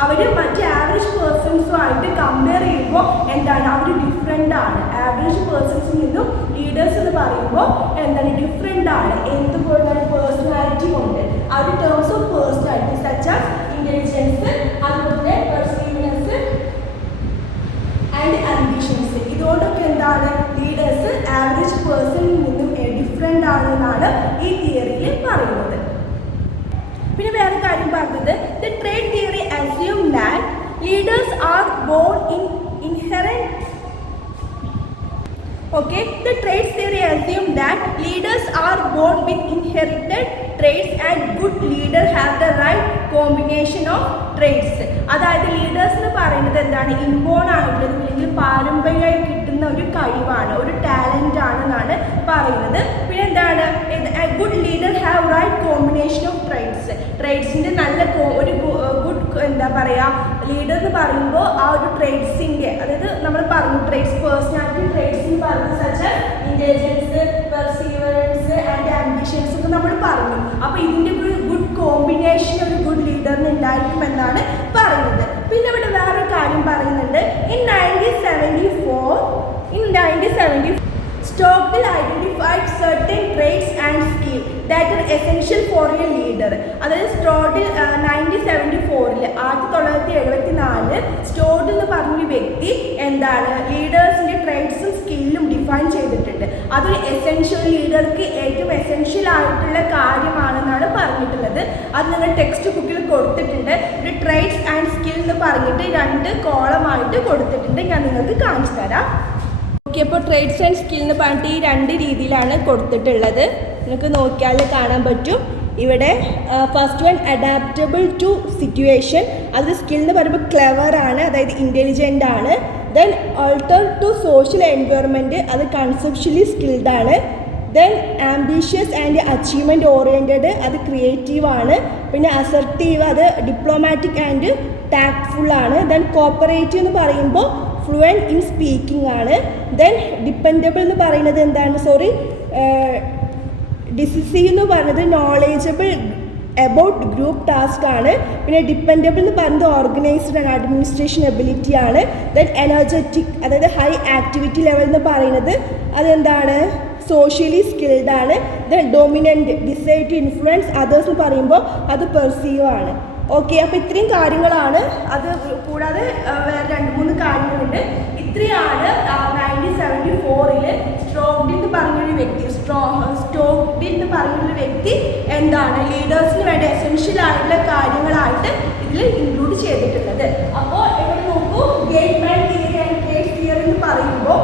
അവർ മറ്റ് ആവറേജ് പേഴ്സൺസുമായിട്ട് കമ്പയർ ചെയ്യുമ്പോൾ എന്താണ്, അവർ ഡിഫറെൻ്റ് ആണ്. ആവറേജ് പേഴ്സൺസിൽ നിന്നും ലീഡേഴ്സ് എന്ന് പറയുമ്പോൾ എന്താണ്, ഡിഫറെൻ്റ് ആണ്. എന്തുകൊണ്ടാണ്? പേഴ്സണാലിറ്റി കൊണ്ട്. അവർ terms of personality such as intelligence, അതുപോലെ പെർസീവ്നെസ് ആൻഡ് ആംബിഷൻസ്, ഇതുകൊണ്ടൊക്കെ എന്താണ്, ലീഡേഴ്സ് ആവറേജ് പേഴ്സണിൽ നിന്നും ഡിഫറെൻ്റ് ആണെന്നാണ് ഈ തിയറിയിൽ പറയുന്നത്. പിന്നെ വേറെ കാര്യം പറഞ്ഞത് the trade theory assume that leaders R born in inherent. Okay, the traits theory assume that leaders are born with inherited traits and good leader have the right combination of traits. അതായത് leaders എന്ന് പറയുന്നത് എന്താണ്, inborn ആയിട്ടുള്ളത് അല്ലെങ്കിൽ പാരമ്പര്യമായി കിട്ടുന്ന ഒരു കഴിവാണ്, ഒരു ടാലൻ്റ് ആണെന്നാണ് പറയുന്നത്. പിന്നെ എന്താണ്, good leader have right combination of traits. ട്രേറ്റ്സിൻ്റെ നല്ല ഒരു ഗുഡ് എന്താ പറയുക, ലീഡർ എന്ന് പറയുമ്പോൾ ആ ഒരു ട്രേറ്റ്സിൻ്റെ, അതായത് നമ്മൾ പറഞ്ഞു ട്രേറ്റ്സ്, പേഴ്സണാലിറ്റി ട്രേറ്റ്സ് എന്ന് പറയുന്നത് such intelligence, perseverance and ambitions ഒക്കെ നമ്മൾ പറഞ്ഞു. അപ്പോൾ ഇതിൻ്റെ ഒരു ഗുഡ് കോമ്പിനേഷൻ ഒരു ഗുഡ് ലീഡറിന് ഉണ്ടായിരിക്കുമെന്നാണ് പറയുന്നത്. പിന്നെ ഇവിടെ വേറൊരു കാര്യം പറയുന്നുണ്ട്. In 1970 Stockdale identified certain traits and skills that are essential for a leader. അതായത് സ്റ്റോഡിൽ 1974 സ്റ്റോഡിൽ എന്ന് പറഞ്ഞൊരു വ്യക്തി എന്താണ്, ലീഡേഴ്സിൻ്റെ ട്രേറ്റ്സും സ്കില്ലും ഡിഫൈൻ ചെയ്തിട്ടുണ്ട്. അതൊരു എസെൻഷ്യൽ ലീഡർക്ക് ഏറ്റവും എസെൻഷ്യൽ ആയിട്ടുള്ള കാര്യമാണെന്നാണ് പറഞ്ഞിട്ടുള്ളത്. അത് നിങ്ങൾ ടെക്സ്റ്റ് ബുക്കിൽ കൊടുത്തിട്ടുണ്ട്. ഒരു ട്രേറ്റ്സ് ആൻഡ് സ്കിൽ എന്ന് പറഞ്ഞിട്ട് 2 കോളമായിട്ട് കൊടുത്തിട്ടുണ്ട്. ഞാൻ നിങ്ങൾക്ക് കാണിച്ചു തരാം. ഓക്കെ, അപ്പോൾ ട്രേഡ്സ് ആൻഡ് സ്കിൽ എന്ന് പറഞ്ഞിട്ട് ഈ 2 രീതിയിലാണ് കൊടുത്തിട്ടുള്ളത്. നിങ്ങൾക്ക് നോക്കിയാൽ കാണാൻ പറ്റും. ഇവിടെ first one adaptable to situation, അത് സ്കിൽ എന്ന് പറയുമ്പോൾ ക്ലെവർ ആണ്, അതായത് ഇൻ്റലിജൻ്റ് ആണ്. Then alert to social environment, അത് കൺസെപ്ച്വലി സ്കിൽഡ് ആണ്. Then ambitious and achievement oriented, അത് ക്രിയേറ്റീവ് ആണ്. പിന്നെ അസർട്ടീവ്, അത് ഡിപ്ലോമാറ്റിക് ആൻഡ് ടാക്ട്ഫുൾ ആണ്. ദെൻ കോപ്പറേറ്റീവ് എന്ന് പറയുമ്പോൾ ഫ്ലുവൻറ്റ് ഇൻ സ്പീക്കിംഗ് ആണ്. ദെൻ ഡിപ്പെൻഡബിൾ എന്ന് പറയുന്നത് എന്താണ്, ഡിസിസീവ് എന്ന് പറയുന്നത് നോളേജബിൾ അബൌട്ട് ഗ്രൂപ്പ് ടാസ്ക് ആണ്. പിന്നെ ഡിപ്പെൻഡബിൾ എന്ന് പറയുന്നത് ഓർഗനൈസ്ഡ് ആൻഡ് അഡ്മിനിസ്ട്രേഷൻ എബിലിറ്റി ആണ്. ദെൻ എനർജറ്റിക്, അതായത് ഹൈ ആക്ടിവിറ്റി ലെവൽ എന്ന് പറയുന്നത് അതെന്താണ്, സോഷ്യലി സ്കിൽഡ് ആണ്. Then dominant, decide to influence others എന്ന് പറയുമ്പോൾ അത് പെർസീവ് ആണ്. ഓക്കെ, അപ്പോൾ ഇത്രയും കാര്യങ്ങളാണ്. അത് കൂടാതെ വേറെ 2-3 കാര്യങ്ങളുണ്ട്. ഇത്രയാണ് 1974 സ്റ്റോക്ഡിൽ എന്ന് പറഞ്ഞൊരു വ്യക്തി എന്താണ് ലീഡേഴ്സിന് വേണ്ട എസെൻഷ്യൽ ആയിട്ടുള്ള കാര്യങ്ങളായിട്ട് ഇതിൽ ഇൻക്ലൂഡ് ചെയ്തിട്ടുള്ളത്. അപ്പോൾ ഇവിടെ നോക്കൂ, gateman theory and trade theory എന്ന് പറയുമ്പോൾ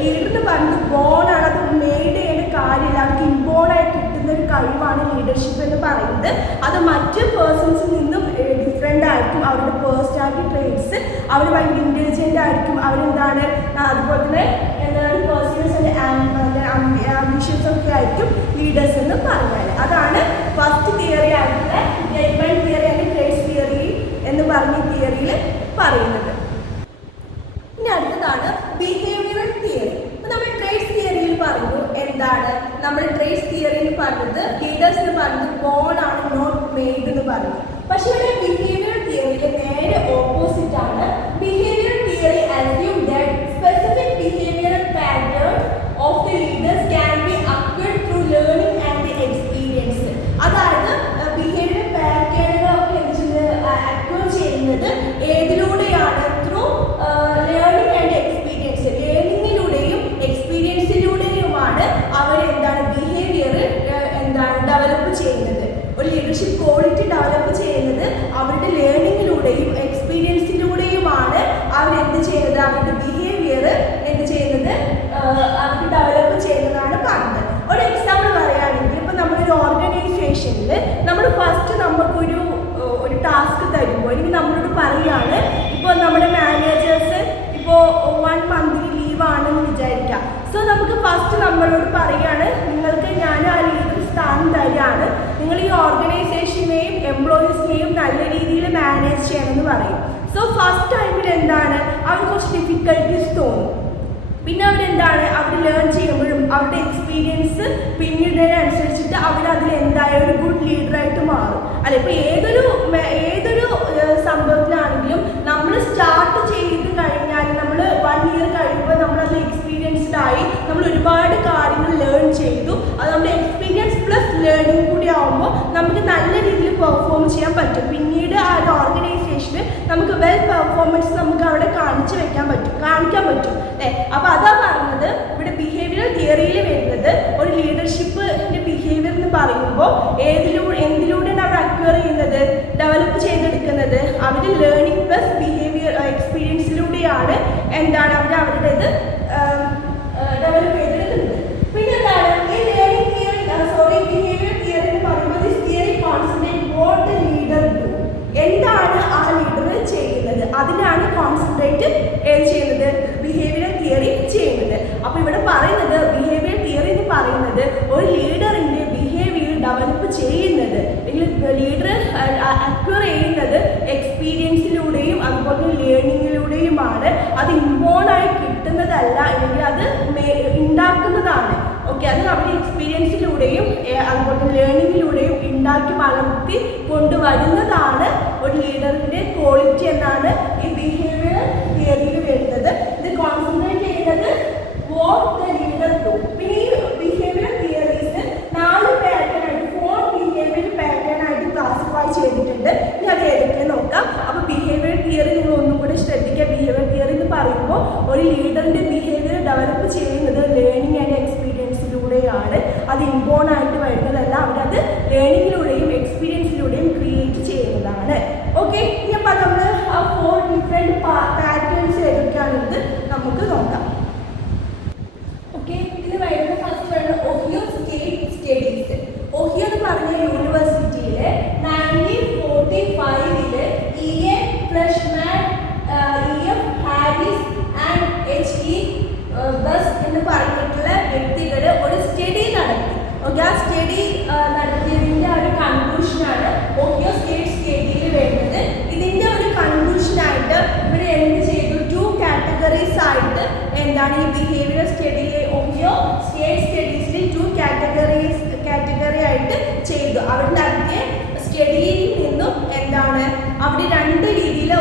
ലീഡർ എന്ന് പറയുന്നത് ബോണാണ്, അത് മെയ്ഡ് ചെയ്യേണ്ട കാര്യമില്ല, അവർക്ക് ഇൻബോണായി കിട്ടുന്ന ഒരു കഴിവാണ് ലീഡർഷിപ്പ് എന്ന് പറയുന്നത്. അത് മറ്റ് പേഴ്സൺസിൽ നിന്നും ഡിഫറെൻ്റ് ആയിരിക്കും. അവരുടെ പേഴ്സണാലിറ്റി ട്രേറ്റ്സ്, അവർ ഭയങ്കര ഇൻ്റലിജൻ്റ് ആയിരിക്കും, അവരെന്താണ്, അതുപോലെ തന്നെ എന്താണ് പേഴ്സണൽസ് ആംബിഷ്യൻസ് ഒക്കെ ആയിരിക്കും ലീഡേഴ്സ് എന്ന് പറഞ്ഞാൽ. അതാണ് ഫസ്റ്റ് തിയറി ആയിട്ടുള്ള gateman theory and trades theory എന്ന് പറഞ്ഞ തിയറിയിൽ പറയുന്നത്. ഇനി അടുത്തതാണ് ബിഹേവിയറൽ തിയറി. അപ്പോൾ നമ്മൾ ട്രേഡ്സ് തിയറിയിൽ പറഞ്ഞു എന്താണ്, നമ്മൾ ട്രേഡ്സ് തിയറിയിൽ പറഞ്ഞത് ലീഡേഴ്സ് എന്ന് പറഞ്ഞത് ബോൺ ആണ്, നോട്ട് മെയ്ഡ് എന്ന് പറഞ്ഞു. പക്ഷേ ഇവിടെ ബിഹേവിയറൽ തിയറിയിൽ നേരെ ഓപ്പോസിറ്റ് ആണ്. Behavioural theory assume that specific behavioural pattern of the leaders can be acquired through learning and the experience. Develop ചെയ്യുന്നത്. ഒരു ലീഡർഷിപ്പ് ക്വാളിറ്റി ഡെവലപ്പ് ചെയ്യുന്നത് അവരുടെ ലേണിങ്ങിലൂടെയും എക്സ്പീരിയൻസിലൂടെയുമാണ് അവരെന്ത് ചെയ്യുന്നത്, അവരുടെ ബിഹേവിയർ എന്ത് ചെയ്യുന്നത്, അവർ ഡെവലപ്പ് ചെയ്യുന്നതാണ് പറഞ്ഞത്. ഒരു എക്സാമ്പിൾ പറയുകയാണെങ്കിൽ ഇപ്പോൾ നമ്മളൊരു ഓർഗനൈസേഷനിൽ നമ്മൾ ഫസ്റ്റ് നമുക്കൊരു ടാസ്ക് തരുമ്പോൾ അല്ലെങ്കിൽ നമ്മളോട് പറയുകയാണ്, ഇപ്പോൾ നമ്മുടെ മാനേജേഴ്സ് ഇപ്പോൾ 1 മന്തിന് ലീവാണെന്ന് വിചാരിക്കാം. സോ നമുക്ക് ഫസ്റ്റ് നമ്മളോട് പറയുകയാണ്, നിങ്ങൾക്ക് ഞാൻ ആ ലീഡർ സ്ഥാനം തരികയാണ്, നിങ്ങൾ ഈ ഓർഗനൈസേഷനെയും എംപ്ലോയീസിനെയും നല്ല രീതിയിൽ മാനേജ് ചെയ്യണമെന്ന് പറയും. സോ ഫസ്റ്റ് ടൈമിൽ എന്താണ്, അവർ കുറച്ച് ഡിഫിക്കൽട്ടീസ് തോന്നും. പിന്നെ അവരെന്താണ്, അവർ ലേൺ ചെയ്യുമ്പോഴും അവരുടെ എക്സ്പീരിയൻസ് പിന്നീടിനനുസരിച്ചിട്ട് അവരതിൽ എന്തായാലും ഒരു ഗുഡ് ലീഡറായിട്ട് മാറും. അല്ല, ഇപ്പോൾ ഏതൊരു സംഭവത്തിലാണെങ്കിലും നമ്മൾ സ്റ്റാർട്ട് ചെയ്ത് കഴിഞ്ഞാൽ നമ്മൾ 1 ഇയർ കഴിയുമ്പോൾ നമ്മളത് എക്സ്പീരിയൻസ്ഡ് ആയി, നമ്മൾ ഒരുപാട് കാര്യങ്ങൾ ലേൺ ചെയ്തു. അത് നമ്മുടെ എക്സ്പീരിയൻസ് പ്ലസ് ലേണിംഗ് കൂടി ആകുമ്പോൾ നമുക്ക് നല്ല രീതിയിൽ പെർഫോം ചെയ്യാൻ പറ്റും. പിന്നീട് ആ ഒരു ഓർഗനൈസേഷന് നമുക്ക് വെൽ പെർഫോമൻസ് നമുക്ക് അവിടെ കാണിക്കാൻ പറ്റും അല്ലേ. അപ്പോൾ അതാ പറഞ്ഞത്, ഇവിടെ ബിഹേവിയറൽ തിയറിയിൽ വരുന്നത് ഒരു ലീഡർഷിപ്പിൻ്റെ ബിഹേവിയർ എന്ന് പറയുമ്പോൾ എന്തിലൂടെയാണ് അവർ അക്വയർ ചെയ്യുന്നത്, ഡെവലപ്പ് ചെയ്തെടുക്കുന്നത്, അവരുടെ ലേണിംഗ് പ്ലസ് ബിഹേവിയർ എക്സ്പീരിയൻസിലൂടെയാണ് എന്താണ് അവരുടേത് ഡെവലപ്പ് ചെയ്തെടുക്കുന്നത്. പിന്നെ എന്താണ് ഈ ലേണിംഗ് തിയറി ബിഹേവിയർ തിയറി എന്ന് പറയുമ്പോൾ this theory concentrate what the leader do, എന്താണ് ആ ലീഡർ ചെയ്യുന്നത്, അതിനാണ് കോൺസെൻട്രേറ്റ് ചെയ്യുന്നത് ബിഹേവിയർ തിയറി ചെയ്യുന്നത്. അപ്പോൾ ഇവിടെ പറയുന്നത് ബിഹേവിയർ തിയറി എന്ന് പറയുന്നത് ഒരു ലീഡറിൻ്റെ ബിഹേവിയർ ഡെവലപ്പ് ചെയ്യുന്നത് ലീഡർ അക്വയർ ചെയ്യുന്നത് എക്സ്പീരിയൻസിലൂടെയും അതുപോലെ ലേണിങ്ങിലൂടെയുമാണ്. അത് ഇമ്പോണായി കിട്ടുന്നതല്ല, അല്ലെങ്കിൽ അത് ഉണ്ടാക്കുന്നതാണ്. ഓക്കെ, അത് അവരുടെ എക്സ്പീരിയൻസിലൂടെയും അതുപോലെ ലേണിങ്ങിലൂടെയും ഉണ്ടാക്കി വളർത്തി കൊണ്ടുവരുന്നതാണ് ഒരു ലീഡറിൻ്റെ ക്വാളിറ്റി എന്നാണ് ഈ ബിഹേവിയർ തിയറിയിൽ വരുന്നത്. ഇത് കോൺസെൻട്രേറ്റ് ചെയ്യുന്നത് വാട്ട് ദ ലീഡർ ഡു. പിന്നെ ഈ ബിഹേവിയർ തിയറീസ് 4 പാറ്റേൺ ആയിട്ട് 4 ബിഹേവിയർ പാറ്റേൺ ആയിട്ട് ക്ലാസിഫൈ ചെയ്തിട്ടുണ്ട്. ഇനി അത് ഏതൊക്കെ നോക്കാം. അപ്പോൾ ബിഹേവിയർ തിയറി നിങ്ങൾ ഒന്നും കൂടെ ശ്രദ്ധിക്കുക. ബിഹേവിയർ തിയറി എന്ന് പറയുമ്പോൾ ഒരു ലീഡറിൻ്റെ ബിഹേവിയർ ഡെവലപ്പ് ചെയ്യുന്നത് ലേണിംഗ് ആൻഡ് എക്സ്പീരിയൻസിലൂടെയാണ്. അത് ഇമ്പോൺ ആയിട്ട് വരുന്നതല്ല, അവരത് ലേണിങ്ങിലൂടെയും എക്സ്പീരിയൻസിലൂടെയും ക്രിയേറ്റ് ചെയ്യുന്നതാണ്. ഓക്കെ, ഇനി അപ്പോൾ നമ്മൾ ആ 4 ഡിഫറെൻറ്റ് പാറ്റേൺസ് ഏതൊക്കെയാണെന്നത് നമുക്ക് നോക്കാം. ഓക്കെ, ഇതിന് വരുന്ന ഫസ്റ്റ് വരുന്നത് ഒഹിയോ സ്റ്റേറ്റ് സ്റ്റഡീസ്. ഒഹിയോ എന്ന് പറഞ്ഞ യൂണിവേഴ്സിറ്റിയിൽ 1945 E.A. Freshman, E.F. Haris and H.E. Bus എന്ന് പറഞ്ഞിട്ടുള്ള വ്യക്തികൾ ഒരു സ്റ്റഡി നടത്തി. ഓക്കെ, ആ സ്റ്റഡി നടത്തിയതിൻ്റെ ഒരു കൺക്ലൂഷനാണ് ഒഹിയോ സ്റ്റേറ്റ് സ്റ്റഡിയിൽ വരുന്നത്. ഇതിൻ്റെ ഒരു കൺക്ലൂഷനായിട്ട് ഇവർ എന്ത് ചെയ്തു, 2 കാറ്റഗറീസ് ആയിട്ട് എന്താണ് ഈ ബിഹേവിയർ സ്റ്റഡിയിലെ ഒഹിയോ സ്റ്റേറ്റ് സ്റ്റഡീസിൽ 2 കാറ്റഗറി ആയിട്ട് ചെയ്തു. അവർ നടത്തിയ സ്റ്റഡിയിൽ നിന്നും എന്താണ് അവർ 2 രീതിയിൽ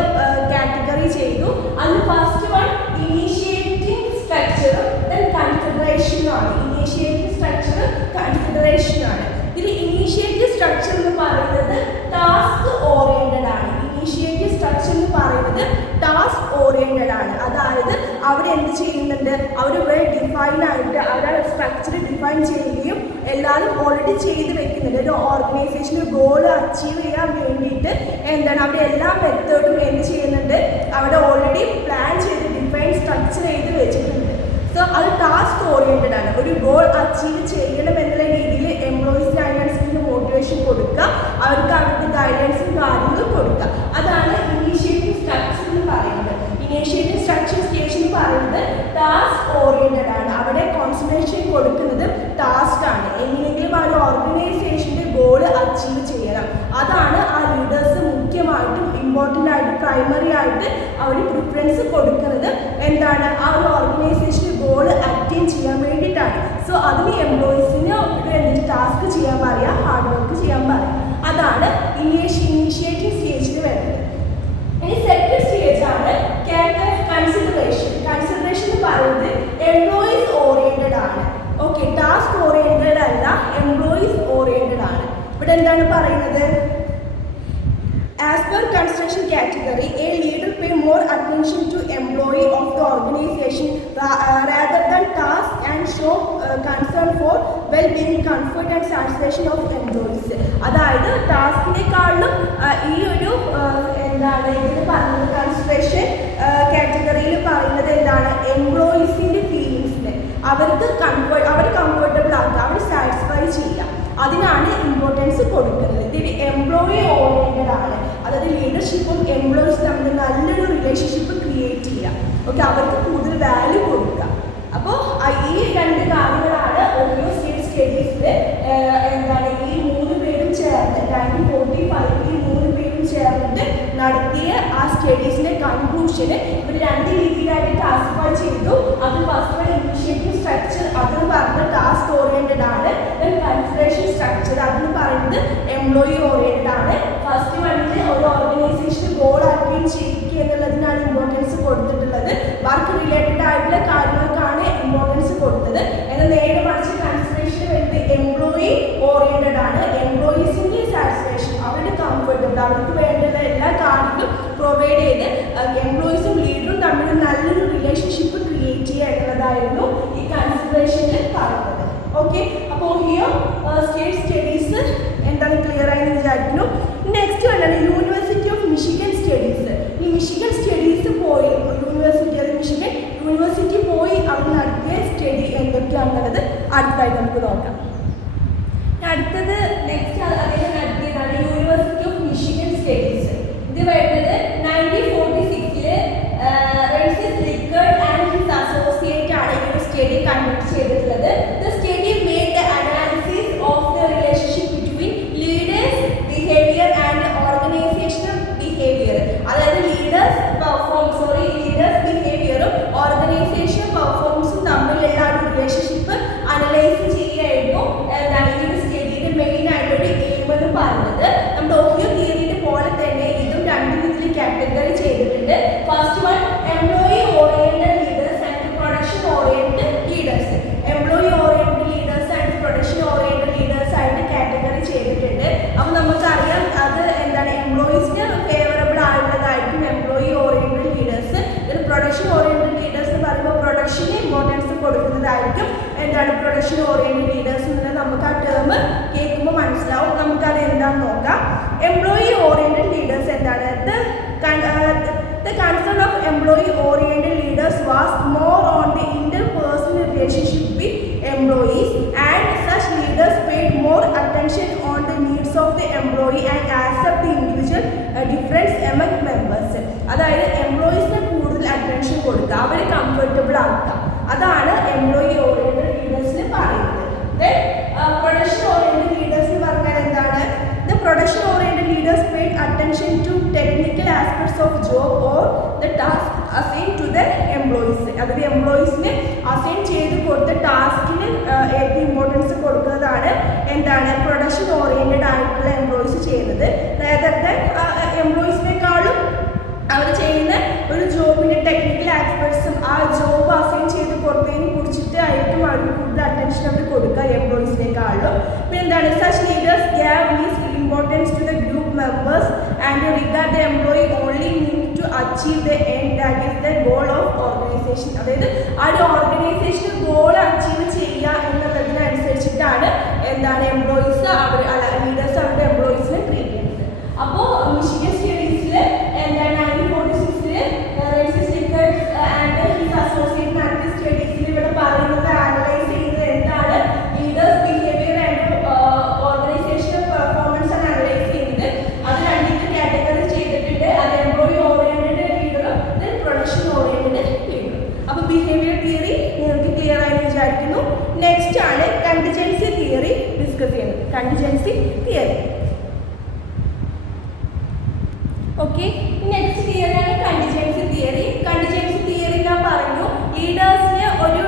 കാറ്റഗറി ചെയ്തു. അതിൽ ഫസ്റ്റ് വൺ ഇനീഷ്യേറ്റിംഗ് സ്ട്രക്ചറും ദെൻ കൺസിഡറേഷനുമാണ്. ഇനീഷ്യേറ്റിംഗ് സ്ട്രക്ചറും കൺസിഡറേഷനാണ്. ഇതിൽ ഇനീഷ്യേറ്റീവ് സ്ട്രക്ചർ എന്ന് പറയുന്നത് ടാസ്ക് ഓറിയന്റഡ് ആണ്. ഇനീഷ്യേറ്റീവ് സ്ട്രക്ചർ എന്ന് പറയുന്നത് ടാസ്ക് ഓറിയന്റഡ് ആണ്. അതായത് അവരെന്ത് ചെയ്യുന്നുണ്ട്, അവർ വെൽ ഡിഫൈൻ ആയിട്ട് അവരുടെ സ്ട്രക്ചർ ഡിഫൈൻ ചെയ്യുകയും എല്ലാവരും ഓൾറെഡി ചെയ്ത് വെക്കുന്നുണ്ട്. ഒരു ഓർഗനൈസേഷന് ഗോൾ അച്ചീവ് ചെയ്യാൻ വേണ്ടിയിട്ട് എന്താണ് അവരുടെ എല്ലാ മെത്തേഡും എന്ത് ചെയ്യുന്നുണ്ട്, അവിടെ ഓൾറെഡി പ്ലാൻ ചെയ്ത് ഡിഫൈൻ സ്ട്രക്ചർ ചെയ്ത് വെച്ചിട്ടുണ്ട്. സോ അത് ടാസ്ക് ഓറിയന്റഡ് ആണ്. ഒരു ഗോൾ അച്ചീവ് ചെയ്യണം എന്നുള്ള രീതിയിൽ എംപ്ലോയീസിന് അതിനനുസരിച്ച് മോട്ടിവേഷൻ കൊടുക്കുക, അവർക്ക് അവരുടെ ഗൈഡൻസും കാര്യങ്ങളും കൊടുക്കുക. അതാണ് ഇനീഷ്യേറ്റീവ് സ്ട്രക്ചർ എന്ന് പറയുന്നത്. ഇനീഷ്യേറ്റീവ് സ്ട്രക്ചർ സ്റ്റേജ് എന്ന് പറയുന്നത് ടാസ്ക് ഓറിയന്റഡ് ആണ്. അവിടെ കോൺസെൻട്രേഷൻ കൊടുക്കുന്നത് ടാസ്ക് ആണ്. എങ്ങനെയെങ്കിലും ആ ഒരു ഓർഗനൈസേഷൻ്റെ ഗോൾ അച്ചീവ് ചെയ്യണം. അതാണ് ആ ലീഡേഴ്സ് മുഖ്യമായിട്ടും ഇമ്പോർട്ടൻ്റ് ആയിട്ട് പ്രൈമറി ആയിട്ട് അവർ പ്രിഫറൻസ് കൊടുക്കുന്നത്. എന്താണ്, ആ ഒരു ഓർഗനൈസേഷൻ്റെ ഗോൾ അറ്റൈൻ ചെയ്യാൻ വേണ്ടിയിട്ടാണ്. സോ അതിന് എംപ്ലോയീസിന് എന്ത് ടാസ്ക് ചെയ്യാൻ പറയുക, ഹാർഡ് വർക്ക് ചെയ്യാൻ പറയുക. അതാണ് ഇനീഷ്യേറ്റീവ് സ്റ്റേജിൽ വരുന്നത്. ഇനി സെക്കൻഡ് സ്റ്റേജ് ആണ് കൺസിഡറേഷൻ. കൺസിഡറേഷൻ എന്ന് പറയുന്നത് എംപ്ലോയീസ് ഓറിയന്റഡ് ആണ്. ഓക്കെ, ടാസ്ക് ഓറിയന്റഡ് അല്ല, എംപ്ലോയീസ് ഓറിയന്റഡ് ആണ്. ഇവിടെ എന്താണ് പറയുന്നത്, As per construction category, a leader pay more attention to employee of the organization rather than task and show concern for well-being, comfort and satisfaction of employees. അതായത് ടാസ്കിനേക്കാളും ഈ ഒരു എന്താണ് ഇതിൽ പറയുന്നത് കൺസ്ട്രക്ഷൻ കാറ്റഗറിയിൽ പറയുന്നത് എന്താണ് എംപ്ലോയീസിൻ്റെ ഫീലിങ്സിന് അവർ കംഫർട്ടബിൾ ആക്കുക, അവർ സാറ്റിസ്ഫൈ ചെയ്യുക, അതിനാണ് ഇമ്പോർട്ടൻസ് കൊടുക്കുന്നത്. ഇത് എംപ്ലോയി ഓറിയൻറ്റഡ് ആണ്. അതായത് ലീഡർഷിപ്പും എംപ്ലോയീസ് തമ്മിൽ നല്ലൊരു റിലേഷൻഷിപ്പ് ക്രിയേറ്റ് ചെയ്യുക. ഓക്കെ, അവർക്ക് കൂടുതൽ വാല്യൂ കൊടുക്കുക. അപ്പോൾ ഈ രണ്ട് കാര്യങ്ങളാണ് ഓരോ സ്റ്റഡീസിൽ എന്താണ് ഈ 3 പേരും ചേർന്ന് 1945 ഈ 3 പേരും ചേർന്നിട്ട് നടത്തിയ ആ സ്റ്റഡീസിന്റെ കൺക്ലൂഷന് ഇവർ 2 രീതിയിലായിട്ട് ക്ലാസിഫൈ ചെയ്തു. അത് ഫസ്റ്റ് ഇനിഷ്യേറ്റീവ് സ്ട്രക്ചർ, അതെന്ന് പറയുന്നത് ടാസ്ക് ഓറിയന്റഡ് ആണ്. കൺസിഡറേഷൻ സ്ട്രക്ചർ അതെന്ന് പറയുന്നത് എംപ്ലോയി ഓറിയന്റഡ് ആണ്. ഫസ്റ്റ് വണ്ണിൽ ഒരു ഓർഗനൈസേഷൻ ഗോൾ അറ്റൈൻ ചെയ്യുക എന്നുള്ളതിനാണ് ഇമ്പോർട്ടൻസ് കൊടുത്തിട്ടുള്ളത്. വർക്ക് റിലേറ്റഡ് ആയിട്ടുള്ള കാര്യങ്ങൾക്കാണ് ഇമ്പോർട്ടൻസ് കൊടുത്തത്. എന്നാൽ നേരെ മറിച്ച് കൺസിഡറേഷൻ വരുന്നത് എംപ്ലോയി ഓറിയന്റഡ് ആണ്. എംപ്ലോയീസിന്റെ സാറ്റിസ്ഫാക്ഷൻ, അവരുടെ കംഫർട്ടബിൾ, അവർക്ക് വേണ്ടുന്ന എല്ലാ കാര്യങ്ങളും പ്രൊവൈഡ് ചെയ്ത് എംപ്ലോയീസും ലീഡറും തമ്മിൽ നല്ലൊരു റിലേഷൻഷിപ്പ് ക്രിയേറ്റ് ചെയ്യുക എന്നുള്ളതായിരുന്നു ഈ കൺസിഡറേഷനിൽ പറയുന്നത്. ഓക്കെ, അപ്പോൾ ഹിയർ സ്റ്റേറ്റ് സ്റ്റഡീസ് എന്താണ് ക്ലിയർ ആയി വിചാരിക്കുന്നു. നെക്സ്റ്റ് വേണ്ടത് യൂണിവേഴ്സിറ്റി ഓഫ് മിഷിഗൻ സ്റ്റഡീസ്. ഈ മിഷിഗൻ സ്റ്റഡീസ് പോയി യൂണിവേഴ്സിറ്റി പോയി അവർ നടത്തിയ സ്റ്റഡി എന്തൊക്കെയാണെന്നുള്ളത് അടുത്തായിട്ട് നമുക്ക് നോക്കാം. അടുത്തത് നെക്സ്റ്റ് അദ്ദേഹം നടത്തിയതാണ് യൂണിവേഴ്സിറ്റി ഓഫ് മിഷിഗൻ സ്റ്റഡീസ്. ഇത് വരുന്നത് 1946 Rensis Likert and his associate ആണ് ഈ ഒരു സ്റ്റഡി കണ്ടക്ട് ചെയ്തിട്ടുള്ളത്. The study made the analysis of the relationship between leaders behaviour and organisational behaviour. അതായത് ലീഡേഴ്സ് ബിഹേവിയറും ഓർഗനൈസേഷൻ പെർഫോമൻസും തമ്മിലുള്ള ഒരു റിലേഷൻഷിപ്പ് അനലൈസ് ചെയ്യായിരുന്നു എന്താണ് ഈ ഒരു സ്റ്റഡിയുടെ മെയിൻ ആയിട്ടൊരു എയിം എന്ന് പറയുന്നത്. നമ്മുടെ ഓഹിയോ തിയറിയുടെ പോലെ തന്നെ ഇതും 2 രീതിയിൽ കാറ്റഗറി ചെയ്തിട്ടുണ്ട്. First one employee oriented leaders and production oriented leaders. Employee oriented leaders and production oriented leaders ആയിട്ട് കാറ്റഗറി ചെയ്തിട്ടുണ്ട്. അപ്പോൾ നമുക്കറിയാം അത് എന്താണ് എംപ്ലോയീസിന് ഫേവറബിൾ ആയിട്ടുള്ളതായിരിക്കും എംപ്ലോയി ഓറിയന്റഡ് ലീഡേഴ്സ്. ഇതിൽ പ്രൊഡക്ഷൻ ഓറിയന്റഡ് ലീഡേഴ്സ് എന്ന് പറയുമ്പോൾ പ്രൊഡക്ഷന് ഇമ്പോർട്ടൻസ് കൊടുക്കുന്നതായിരിക്കും എന്താണ് പ്രൊഡക്ഷൻ ഓറിയന്റഡ് ലീഡേഴ്സ് എന്നുള്ളത് നമുക്ക് ആ ടേം കേൾക്കുമ്പോൾ മനസ്സിലാവും. നമുക്കത് എന്താണെന്ന് നോക്കാം. എംപ്ലോയി ഓറിയന്റഡ് ലീഡേഴ്സ് എന്താണ്? The concern of employee oriented leaders was more on the interpersonal relationship with employees, and such leaders paid more attention on the needs of the employee and accept the individual difference among members. അതായത് എംപ്ലോയീസിന് കൂടുതൽ attention കൊടുക്കുക, അവരെ comfortable ആക്കുക, അതാണ് employee oriented ലീഡേഴ്സിന് പറയുന്നത്. Production oriented leaders എന്ന് പറഞ്ഞാൽ എന്താണ്? The production oriented leaders paid attention to technical aspects of job or the task assigned to the employees. അതായത് എംപ്ലോയീസിന് അസൈൻ ചെയ്ത് കൊടുത്ത ടാസ്കിന് ഏറ്റവും ഇമ്പോർട്ടൻസ് കൊടുക്കുന്നതാണ് എന്താണ് പ്രൊഡക്ഷൻ ഓറിയന്റഡ് ആയിട്ടുള്ള എംപ്ലോയീസ് ചെയ്യുന്നത്. അതായത് എംപ്ലോയീസിനേക്കാളും അവർ ചെയ്യുന്ന ഒരു ജോബിൻ്റെ ടെക്നിക്കൽ ആസ്പെക്ട്സും ആ ജോബ് അസൈൻ ചെയ്ത് കൊടുത്തതിനെ കുറിച്ചിട്ട് ആയിരിക്കും അവർക്ക് കൂടുതൽ അറ്റൻഷൻ അവർ കൊടുക്കുക എംപ്ലോയീസിനേക്കാളും. പിന്നെ എന്താണ് such leaders gave least importance to the group members and regard the employee only need to achieve the end that is the goal of organisation. അതായത് ആ ഒരു ഓർഗനൈസേഷൻ ഗോൾ അച്ചീവ് ചെയ്യുക എന്നുള്ളതിനനുസരിച്ചിട്ടാണ് എന്താണ് എംപ്ലോയീസ് ലീഡേഴ്സ് അവരുടെ എംപ്ലോയീസിനെ ട്രീറ്റ് ചെയ്യുന്നത്. അപ്പോൾ Michigan സ്റ്റഡീസിൽ എന്താണ് 1946 Rensis Likert and his associate നടത്തിയ സ്റ്റഡീസിൽ ഇവിടെ പറയുന്നത് അനലൈസ് ചെയ്യുന്നത് എന്താണ് leaders behaviour and organisational performance ആണ് അനലൈസ് ചെയ്യുന്നത്. അത് 2 കാറ്റഗറി ചെയ്തിട്ടുണ്ട്. അത് എംപ്ലോയി ഓറിയന്റഡ് ലീഡറും ദെൻ പ്രൊഡക്ഷൻ ഓറിയന്റഡ് ലീഡറും. അപ്പോൾ ബിഹേവിയർ തിയറി നിങ്ങൾക്ക് ക്ലിയർ ആയി വിചാരിക്കുന്നു. നെക്സ്റ്റ് ആണ് കണ്ടിജൻസി തിയറി ഡിസ്കസ് ചെയ്യുന്നത്. Contingency theory okay. നെക്സ്റ്റ് തിയറിയാണ് കണ്ടിജൻസി തിയറി. കണ്ടിജൻസി തിയറി ഞാൻ പറഞ്ഞു ലീഡേഴ്സിന് ഒരു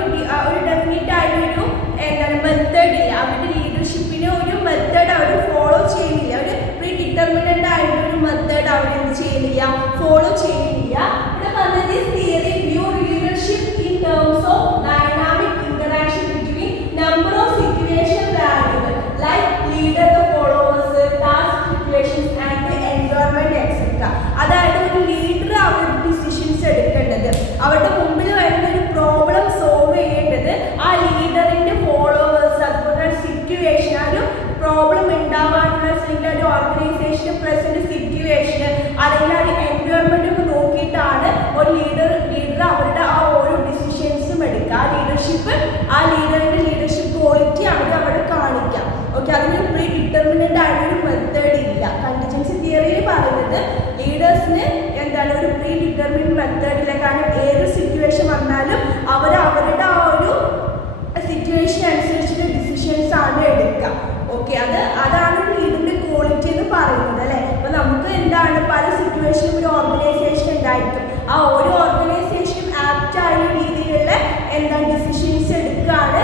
ഡെഫിനറ്റ് ആയിട്ടൊരു എന്താണ് മെത്തേഡ് ഇല്ല. അവരുടെ ലീഡർഷിപ്പിന് ഒരു മെത്തേഡ് അവർ ഫോളോ ചെയ്യുന്നില്ല. ഒരു പ്രീ ഡിറ്റർമിനൻ്റ് ആയിട്ടൊരു മെത്തേഡ് അവർ എന്ത് ചെയ്യുന്നില്ല, ഫോളോ ചെയ്യുന്നില്ല. ഇവിടെ പറഞ്ഞത് this theory view leadership in terms of dynamic interaction between number of situation valuable like leader, the followers, task situations and the environment അതായത് ലീഡേഴ്സിന് എന്താണ് ഒരു പ്രീ ഡിറ്റർമിൻഡ് മെത്തേഡിലെ, കാരണം ഏത് സിറ്റുവേഷൻ വന്നാലും അവർ അവരുടെ ആ ഒരു സിറ്റുവേഷൻ അനുസരിച്ചുള്ള ഡിസിഷൻസ് ആണ് എടുക്കുക. ഓക്കെ, അതാണ് ലീഡറിന്റെ ക്വാളിറ്റി എന്ന് പറയുന്നത് അല്ലേ. അപ്പൊ നമുക്ക് എന്താണ് പല സിറ്റുവേഷനും ഒരു ഓർഗനൈസേഷൻ ഉണ്ടായിരിക്കും. ആ ഓരോ ഓർഗനൈസേഷനും ആപ്റ്റ് ആയ രീതിയിലുള്ള എന്താണ് ഡിസിഷൻസ് എടുക്കുകയാണ്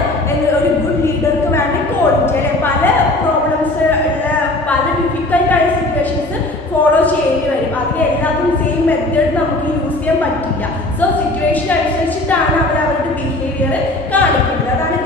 ഒരു ഗുഡ് ലീഡർക്ക് വേണ്ട ക്വാളിറ്റി അല്ലെ. പല പ്രോബ്ലംസ് ഉള്ള പല ഡിഫിക്കൽട്ട് ആയ സിറ്റുവേഷൻസ് ഫോളോ ചെയ്യേണ്ടി വരും. അതിന് എല്ലാത്തിനും സെയിം മെത്തേഡ് നമുക്ക് യൂസ് ചെയ്യാൻ പറ്റില്ല. സോ സിറ്റുവേഷൻ അനുസരിച്ചിട്ടാണ് അവർ അവരുടെ ബിഹേവിയർ കാണിക്കുന്നത്. അതാണ്